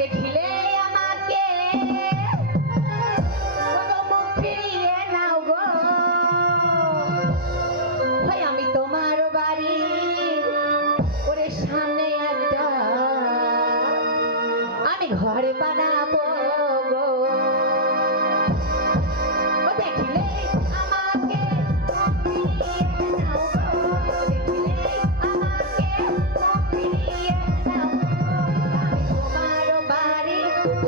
দেখিলে আমাকে মুখ ফিরিয়ে নাও গো, ভাই আমি তোমার বাড়ি ওরে সামনে একটা আমি ঘর বানাবো গো। দেখিলে আমাকে মুখ ফিরিয়ে নাও গো, দেখিলে আমাকে মুখ ফিরিয়ে নাও গো, আমি তোমার বাড়ি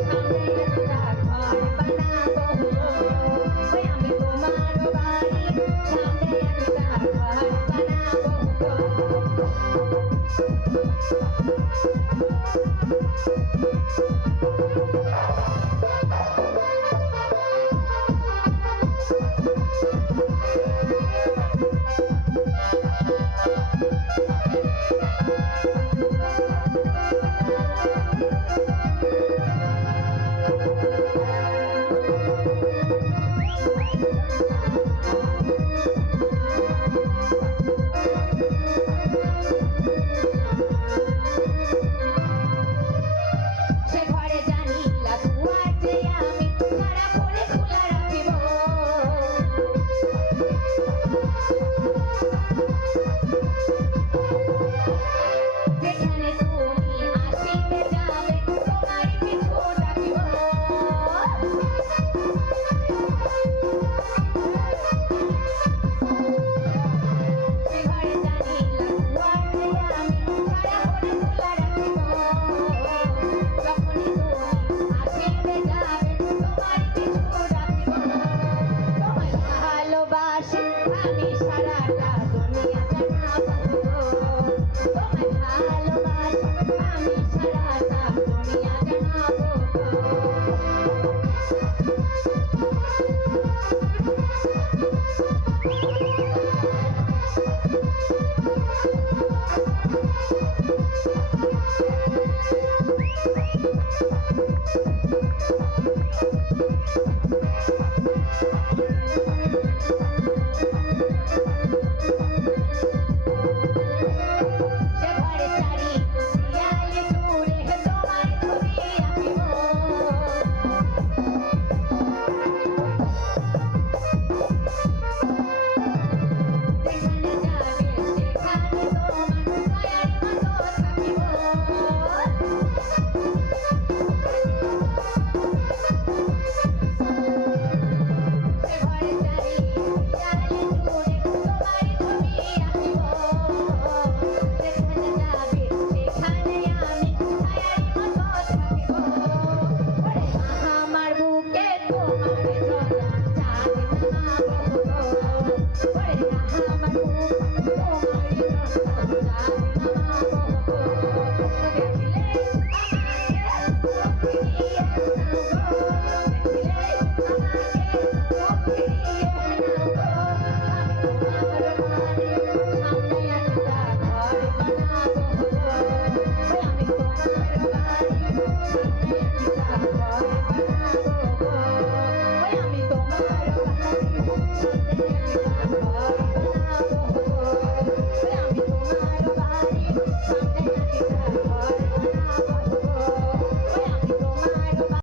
সামনে একটা ঘর বানাবো গো, ওই আমি তোমার বাড়ি সামনে একটা ঘর বানাবো গো। আমি তোমার